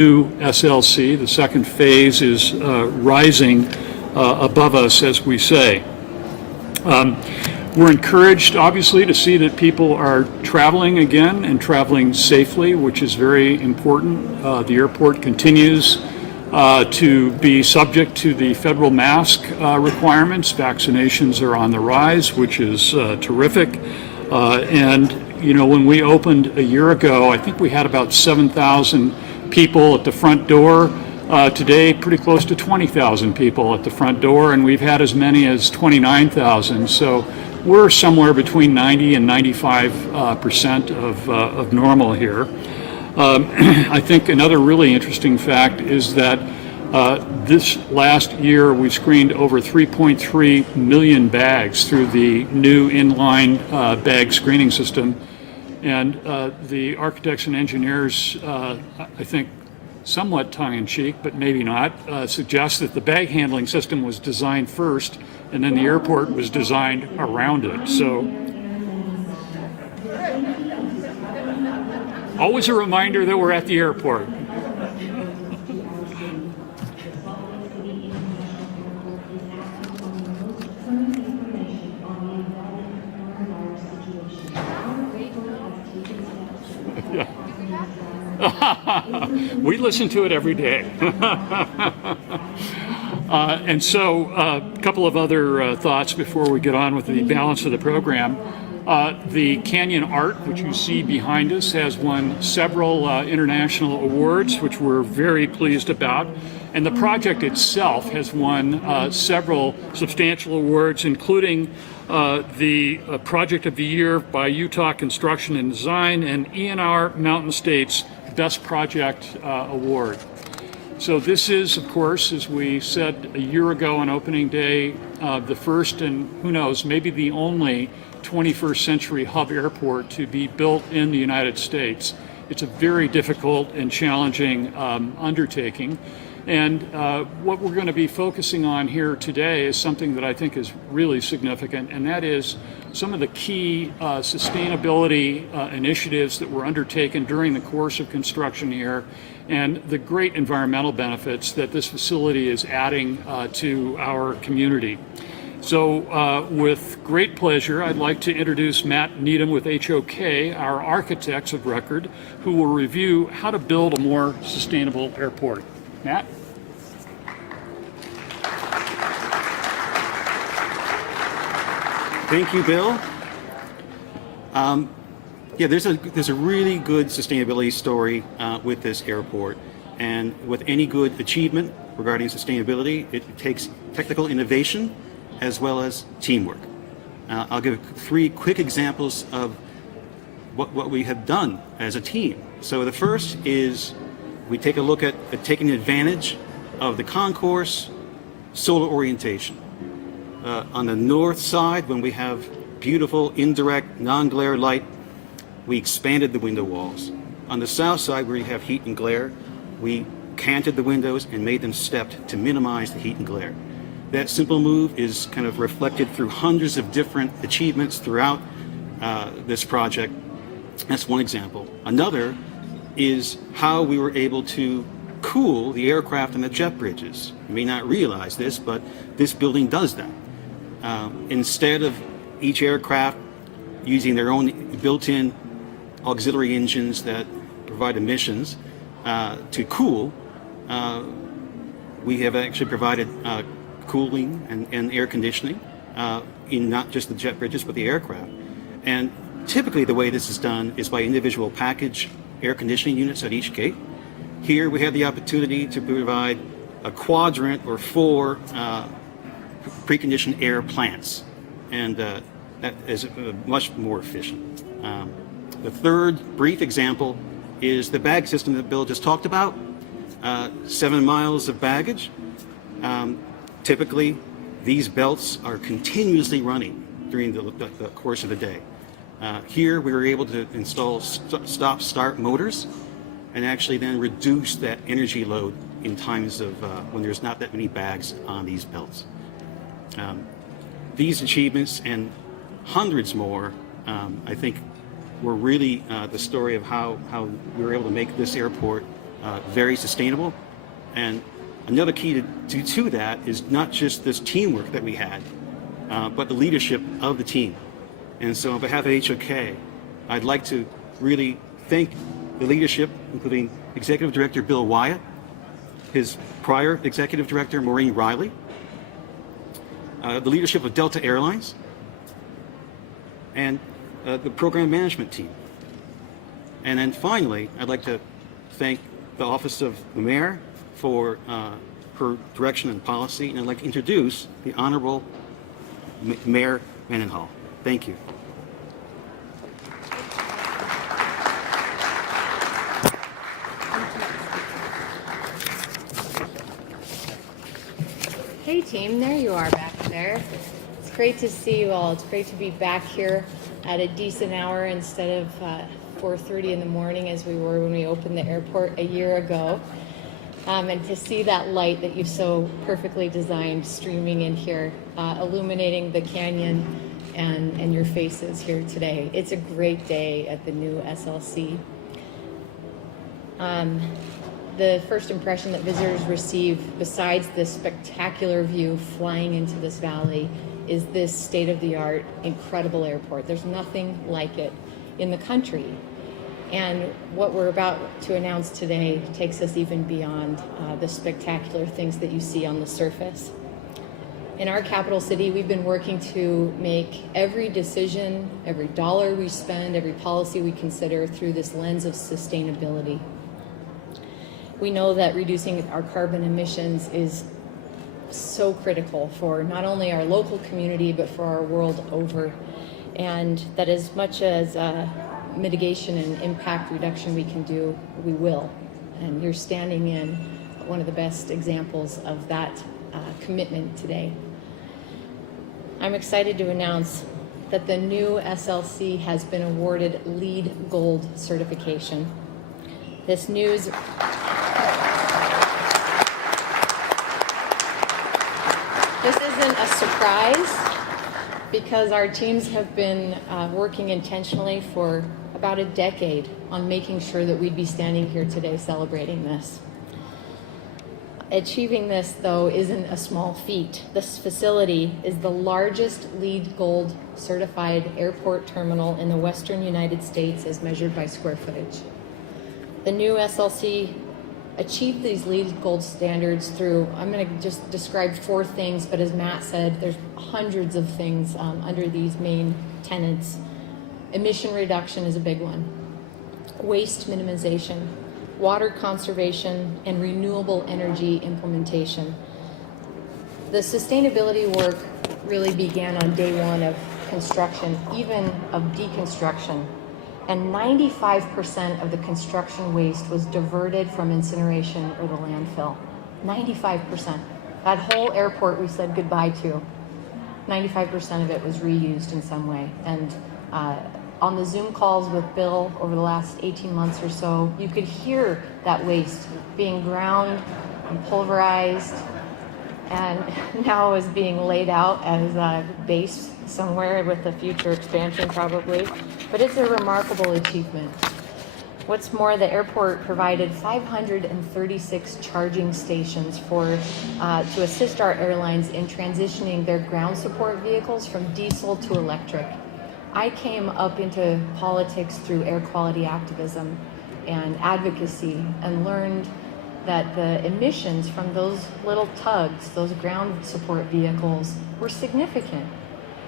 new SLC. The second phase is rising above us, as we say. We're encouraged, obviously, to see that people are traveling again and traveling safely, which is very important. The airport continues to be subject to the federal mask requirements. Vaccinations are on the rise, which is terrific. And, you know, when we opened a year ago, I think we had about 7,000 people at the front door. Today, pretty close to 20,000 people at the front door, and we've had as many as 29,000. So we're somewhere between 90 and 95% of normal here. I think another really interesting fact is that this last year we screened over 3.3 million bags through the new inline bag screening system. And the architects and engineers, I think somewhat tongue-in-cheek, but maybe not, suggest that the bag handling system was designed first and then the airport was designed around it. So always a reminder that we're at the airport. Yeah. We listen to it every day. And so a couple of other thoughts before we get on with the balance of the program. The Canyon Art, which you see behind us, has won several international awards, which we're very pleased about. And the project itself has won several substantial awards, including the Project of the Year by Utah Construction and Design and ENR Mountain State's Best Project Award. So this is, of course, as we said a year ago on opening day, the first and who knows, maybe the only 21st century hub airport to be built in the United States. It's a very difficult and challenging undertaking. And what we're going to be focusing on here today is something that I think is really significant, and that is some of the key sustainability initiatives that were undertaken during the course of construction here, and the great environmental benefits that this facility is adding to our community. So with great pleasure, I'd like to introduce Matt Needham with HOK, our architects of record, who will review how to build a more sustainable airport. Matt? Thank you, Bill. Yeah, there's a really good sustainability story with this airport, and with any good achievement regarding sustainability, it takes technical innovation as well as teamwork. I'll give 3 quick examples of what we have done as a team. So the first is we take a look at taking advantage of the concourse solar orientation. On the north side, when we have beautiful indirect non-glare light, we expanded the window walls. On the south side, where you have heat and glare, we canted the windows and made them stepped to minimize the heat and glare. That simple move is kind of reflected through hundreds of different achievements throughout this project. That's one example. Another is how we were able to cool the aircraft and the jet bridges. You may not realize this, but this building does that. Instead of each aircraft using their own built-in auxiliary engines that provide emissions to cool, we have actually provided cooling and air conditioning in not just the jet bridges, but the aircraft. And typically the way this is done is by individual package air conditioning units at each gate. Here we have the opportunity to provide a quadrant or 4 preconditioned air plants, and that is much more efficient. The third brief example is the bag system that Bill just talked about. 7 miles of baggage. Typically, these belts are continuously running during the course of the day. Here, we were able to install stop-start motors and actually then reduce that energy load in times of when there's not that many bags on these belts. These achievements and hundreds more, I think, were really the story of how we were able to make this airport very sustainable. And another key to that is not just this teamwork that we had, but the leadership of the team. And so on behalf of HOK, I'd like to really thank the leadership, including Executive Director Bill Wyatt, his prior Executive Director Maureen Riley, the leadership of Delta Airlines, and the program management team. And then finally, I'd like to thank the Office of the Mayor for her direction and policy, and I'd like to introduce the Honorable Mayor Mendenhall. Thank you. Hey team, there you are back there. It's great to see you all. It's great to be back here at a decent hour instead of 4:30 in the morning as we were when we opened the airport a year ago. And to see that light that you've so perfectly designed streaming in here, illuminating the canyon and your faces here today. It's a great day at the new SLC. The first impression that visitors receive, besides this spectacular view flying into this valley, is this state-of-the-art, incredible airport. There's nothing like it in the country. And what we're about to announce today takes us even beyond the spectacular things that you see on the surface. In our capital city, we've been working to make every decision, every dollar we spend, every policy we consider through this lens of sustainability. We know that reducing our carbon emissions is so critical for not only our local community, but for our world over. And that as much as mitigation and impact reduction we can do, we will. And you're standing in one of the best examples of that commitment today. I'm excited to announce that the new SLC has been awarded LEED Gold certification. This news This isn't a surprise because our teams have been working intentionally for about a decade on making sure that we'd be standing here today celebrating this. Achieving this, though, isn't a small feat. This facility is the largest LEED Gold certified airport terminal in the Western United States as measured by square footage. The new SLC achieved these LEED Gold standards through, I'm going to just describe 4 things, but as Matt said, there's hundreds of things under these main tenets. Emission reduction is a big one. Waste minimization, water conservation, and renewable energy implementation. The sustainability work really began on day one of construction, even of deconstruction. And 95% of the construction waste was diverted from incineration or the landfill. 95%. That whole airport we said goodbye to, 95% of it was reused in some way. And on the Zoom calls with Bill over the last 18 months or so, you could hear that waste being ground and pulverized, and now is being laid out as a base somewhere with a future expansion probably. But it's a remarkable achievement. What's more, the airport provided 536 charging stations to assist our airlines in transitioning their ground support vehicles from diesel to electric. I came up into politics through air quality activism and advocacy and learned that the emissions from those little tugs, those ground support vehicles, were significant.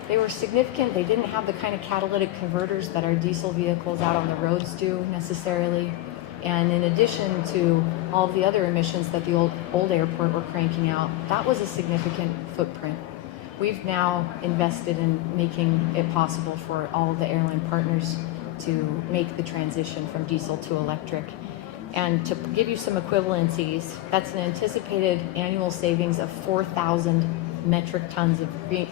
They were significant. They didn't have the kind of catalytic converters that our diesel vehicles out on the roads do necessarily. And in addition to all of the other emissions that the old airport were cranking out, that was a significant footprint. We've now invested in making it possible for all of the airline partners to make the transition from diesel to electric. And to give you some equivalencies, that's an anticipated annual savings of 4,000 metric tons of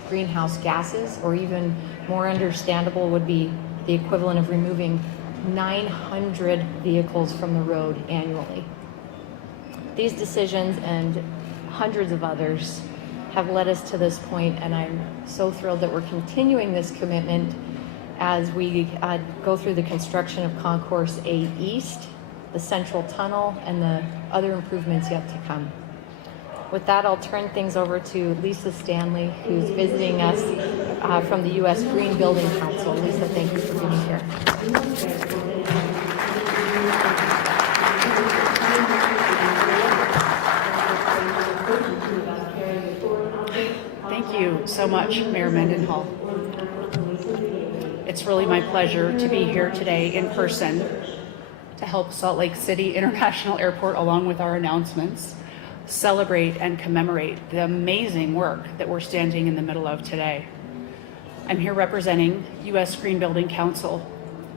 greenhouse gases, or even more understandable would be the equivalent of removing 900 vehicles from the road annually. These decisions and hundreds of others have led us to this point, and I'm so thrilled that we're continuing this commitment as we go through the construction of Concourse A East the central tunnel, and the other improvements yet to come. With that, I'll turn things over to Lisa Stanley, who's visiting us from the U.S. Green Building Council. Lisa, thank you for being here. Thank you so much, Mayor Mendenhall. It's really my pleasure to be here today in person to help Salt Lake City International Airport, along with our announcements, celebrate and commemorate the amazing work that we're standing in the middle of today. I'm here representing U.S. Green Building Council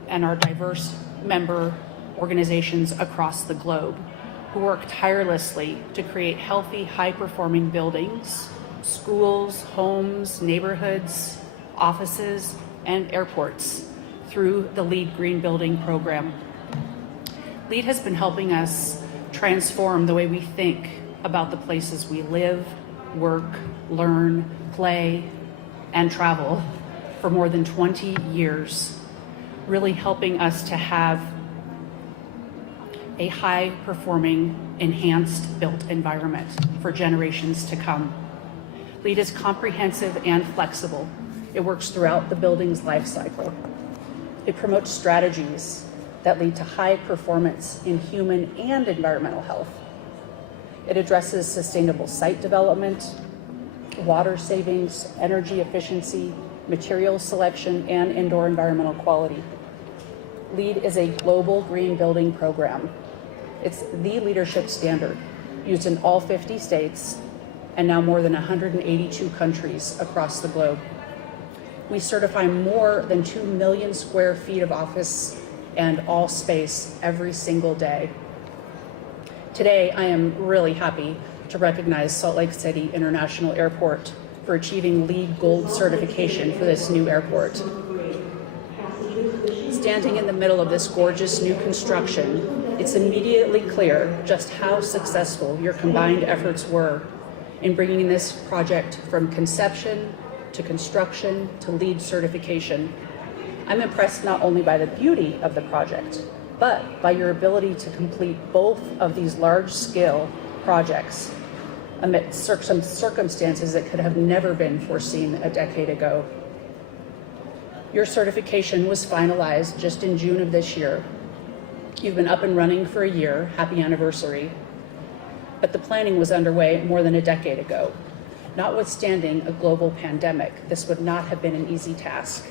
and our diverse member organizations across the globe who work tirelessly to create healthy, high-performing buildings, schools, homes, neighborhoods, offices, and airports through the LEED Green Building program. LEED has been helping us transform the way we think about the places we live, work, learn, play, and travel for more than 20 years, really helping us to have a high-performing, enhanced built environment for generations to come. LEED is comprehensive and flexible. It works throughout the building's life cycle. It promotes strategies that lead to high performance in human and environmental health. It addresses sustainable site development, water savings, energy efficiency, material selection, and indoor environmental quality. LEED is a global green building program. It's the leadership standard used in all 50 states and now more than 182 countries across the globe. We certify more than 2 million square feet of office and all space every single day. Today, I am really happy to recognize Salt Lake City International Airport for achieving LEED Gold certification for this new airport. Standing in the middle of this gorgeous new construction, it's immediately clear just how successful your combined efforts were in bringing this project from conception to construction to LEED certification. I'm impressed not only by the beauty of the project, but by your ability to complete both of these large-scale projects amid some circumstances that could have never been foreseen a decade ago. Your certification was finalized just in June of this year. You've been up and running for a year, happy anniversary, but the planning was underway more than a decade ago. Notwithstanding a global pandemic, this would not have been an easy task.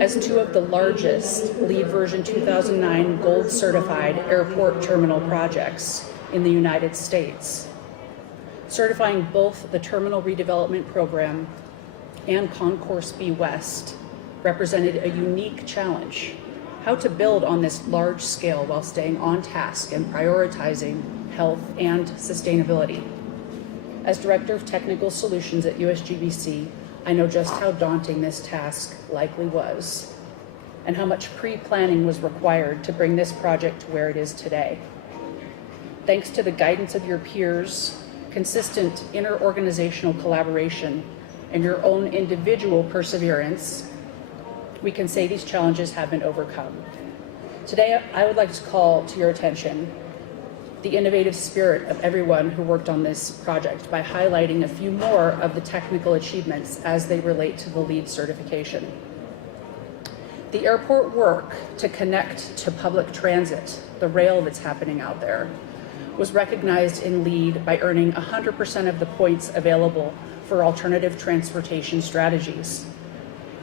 As two of the largest LEED version 2009 gold certified airport terminal projects in the United States, certifying both the terminal redevelopment program and Concourse B West represented a unique challenge: how to build on this large scale while staying on task and prioritizing health and sustainability. As Director of Technical Solutions at USGBC, I know just how daunting this task likely was and how much pre-planning was required to bring this project to where it is today. Thanks to the guidance of your peers, consistent inter-organizational collaboration, and your own individual perseverance, we can say these challenges have been overcome. Today, I would like to call to your attention the innovative spirit of everyone who worked on this project by highlighting a few more of the technical achievements as they relate to the LEED certification. The airport work to connect to public transit, the rail that's happening out there, was recognized in LEED by earning 100% of the points available for alternative transportation strategies.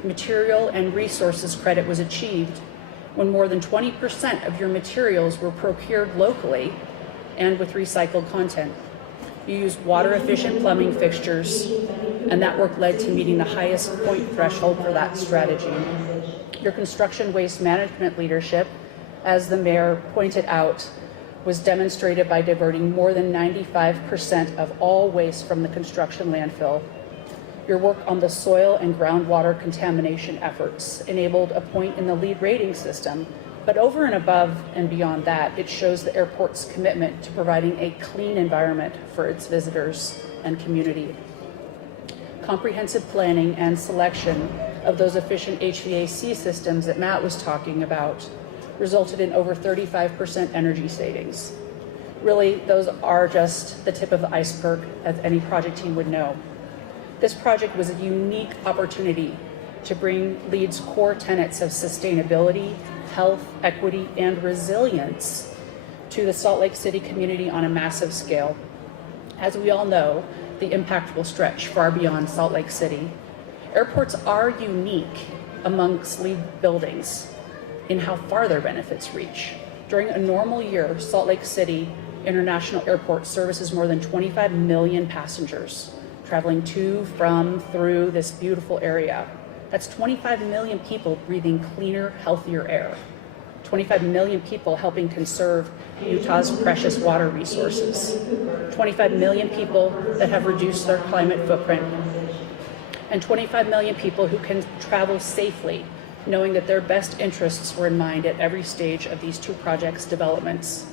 Material and resources credit was achieved when more than 20% of your materials were procured locally and with recycled content. You used water-efficient plumbing fixtures, and that work led to meeting the highest point threshold for that strategy. Your construction waste management leadership, as the mayor pointed out, was demonstrated by diverting more than 95% of all waste from the construction landfill. Your work on the soil and groundwater contamination efforts enabled a point in the LEED rating system. But over and above and beyond that, it shows the airport's commitment to providing a clean environment for its visitors and community. Comprehensive planning and selection of those efficient HVAC systems that Matt was talking about resulted in over 35% energy savings. Really, those are just the tip of the iceberg, as any project team would know. This project was a unique opportunity to bring LEED's core tenets of sustainability, health, equity, and resilience to the Salt Lake City community on a massive scale. As we all know, the impact will stretch far beyond Salt Lake City. Airports are unique amongst LEED buildings in how far their benefits reach. During a normal year, Salt Lake City International Airport services more than 25 million passengers traveling to, from, through this beautiful area. That's 25 million people breathing cleaner, healthier air. 25 million people helping conserve Utah's precious water resources. 25 million people that have reduced their climate footprint. And 25 million people who can travel safely, knowing that their best interests were in mind at every stage of these two projects' developments.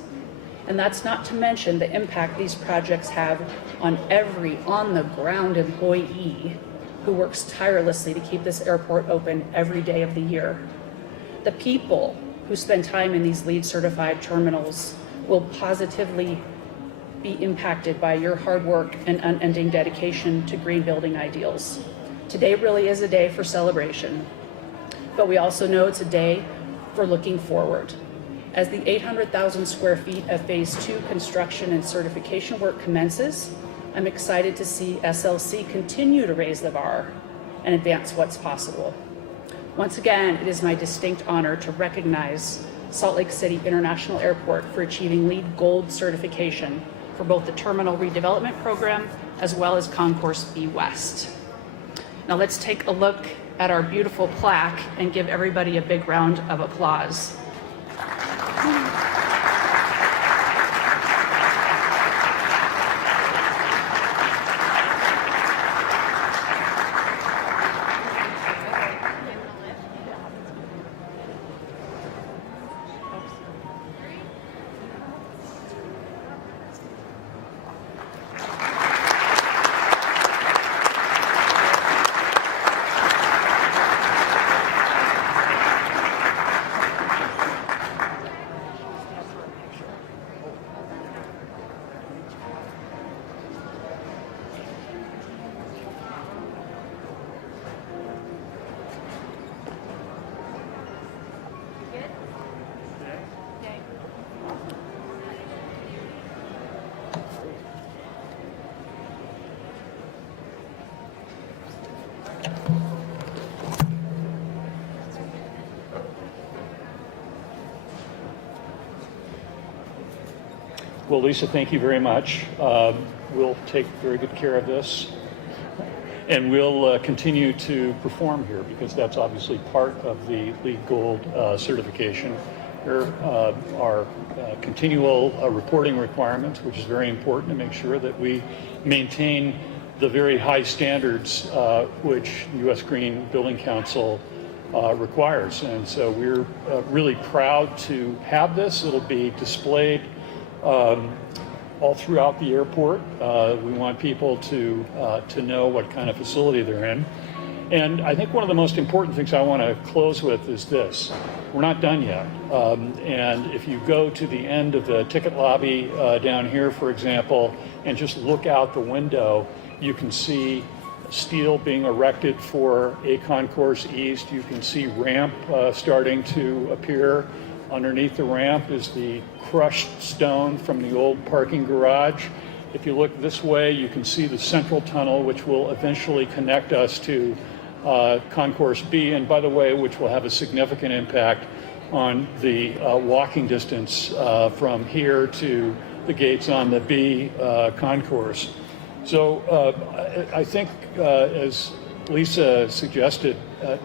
And that's not to mention the impact these projects have on every on-the-ground employee who works tirelessly to keep this airport open every day of the year. The people who spend time in these LEED certified terminals will positively be impacted by your hard work and unending dedication to green building ideals. Today really is a day for celebration, but we also know it's a day for looking forward. As the 800,000 square feet of Phase 2 construction and certification work commences, I'm excited to see SLC continue to raise the bar and advance what's possible. Once again, it is my distinct honor to recognize Salt Lake City International Airport for achieving LEED Gold certification for both the terminal redevelopment program as well as Concourse B West. Now let's take a look at our beautiful plaque and give everybody a big round of applause. Well, Lisa, thank you very much. We'll take very good care of this. And we'll continue to perform here because that's obviously part of the LEED Gold certification. There are continual reporting requirements, which is very important to make sure that we maintain the very high standards which U.S. Green Building Council requires. And so we're really proud to have this. It'll be displayed all throughout the airport. We want people to know what kind of facility they're in. And I think one of the most important things I want to close with is this. We're not done yet. And if you go to the end of the ticket lobby down here, for example, and just look out the window, you can see steel being erected for a Concourse East. You can see ramp starting to appear. Underneath the ramp is the crushed stone from the old parking garage. If you look this way, you can see the central tunnel, which will eventually connect us to Concourse B, and by the way, which will have a significant impact on the walking distance from here to the gates on the B concourse. So I think, as Lisa suggested,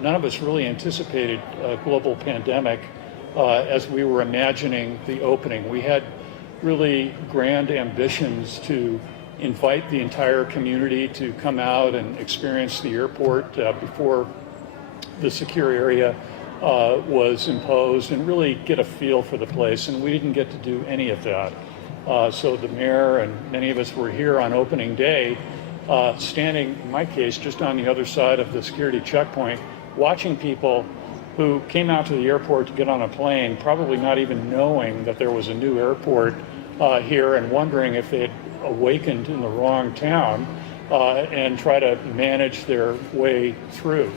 none of us really anticipated a global pandemic as we were imagining the opening. We had really grand ambitions to invite the entire community to come out and experience the airport before the secure area was imposed and really get a feel for the place, and we didn't get to do any of that. So the mayor and many of us were here on opening day, standing, in my case, just on the other side of the security checkpoint, watching people who came out to the airport to get on a plane, probably not even knowing that there was a new airport here and wondering if they had awakened in the wrong town, and try to manage their way through.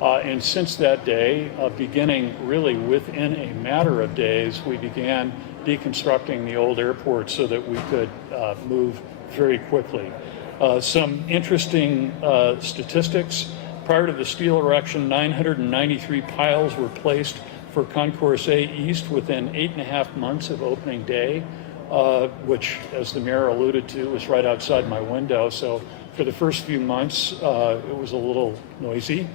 And since that day, beginning really within a matter of days, we began deconstructing the old airport so that we could move very quickly. Some interesting statistics. Prior to the steel erection, 993 piles were placed for Concourse A East within 8.5 months of opening day, which, as the mayor alluded to, was right outside my window. So for the first few months, it was a little noisy.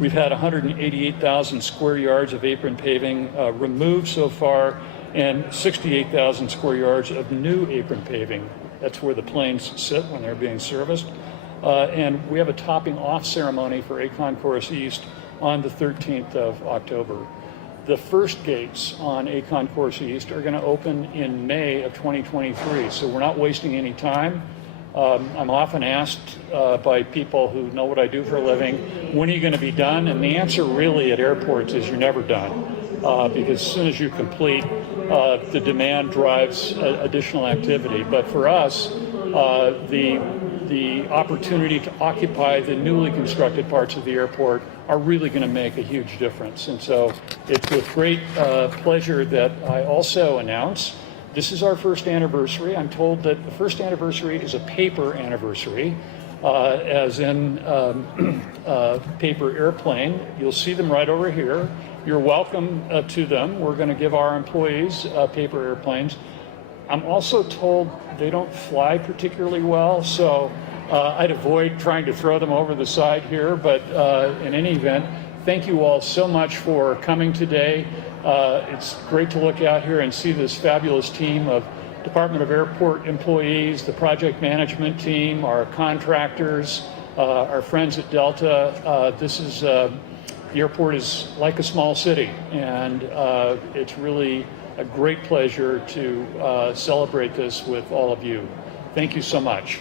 We've had 188,000 square yards of apron paving removed so far, and 68,000 square yards of new apron paving. That's where the planes sit when they're being serviced. And we have a topping off ceremony for A Concourse East on the 13th of October. The first gates on A Concourse East are going to open in May of 2023, so we're not wasting any time. I'm often asked by people who know what I do for a living, when are you going to be done? And the answer really at airports is you're never done, because as soon as you complete, the demand drives additional activity. But for us, the opportunity to occupy the newly constructed parts of the airport are really going to make a huge difference. And so it's with great pleasure that I also announce this is our first anniversary. I'm told that the first anniversary is a paper anniversary, as in paper airplane. You'll see them right over here. You're welcome to them. We're going to give our employees paper airplanes. I'm also told they don't fly particularly well, so I'd avoid trying to throw them over the side here, but in any event, thank you all so much for coming today. It's great to look out here and see this fabulous team of Department of Airport employees, the project management team, our contractors, our friends at Delta. The airport is like a small city, and it's really a great pleasure to celebrate this with all of you. Thank you so much.